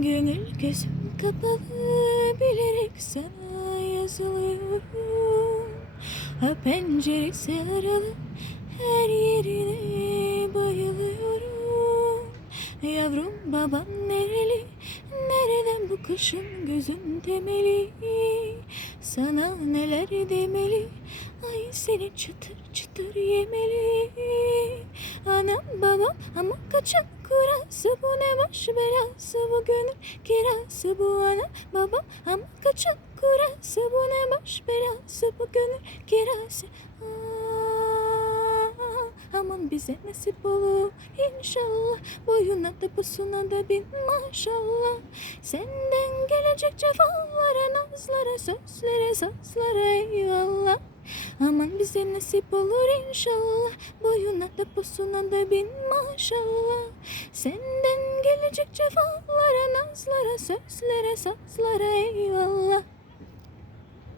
Gönül gözüm kapalı, bilerek sana yazılıyorum. Ha penceresi aralı, her yerine bayılıyorum. Yavrum baban nereli, nereden bu kışın gözün temeli? Sana neler demeli, ay seni çıtır çıtır yemeli. Anam babam ama kaçak kurası, bu ne baş belası, bu gönül kirası. Bu anam babam ama kaçak kurası, bu ne baş belası, bu gönül kirası. Aman bize nasip olur inşallah, boyuna da posuna da bin maşallah. Senden gelecek cefalara, nazlara, sözlere, sazlara eyvallah. Aman bize nasip olur inşallah, boyuna da posuna da bin maşallah. Senden gelecek cefalara, nazlara, sözlere, sazlara eyvallah.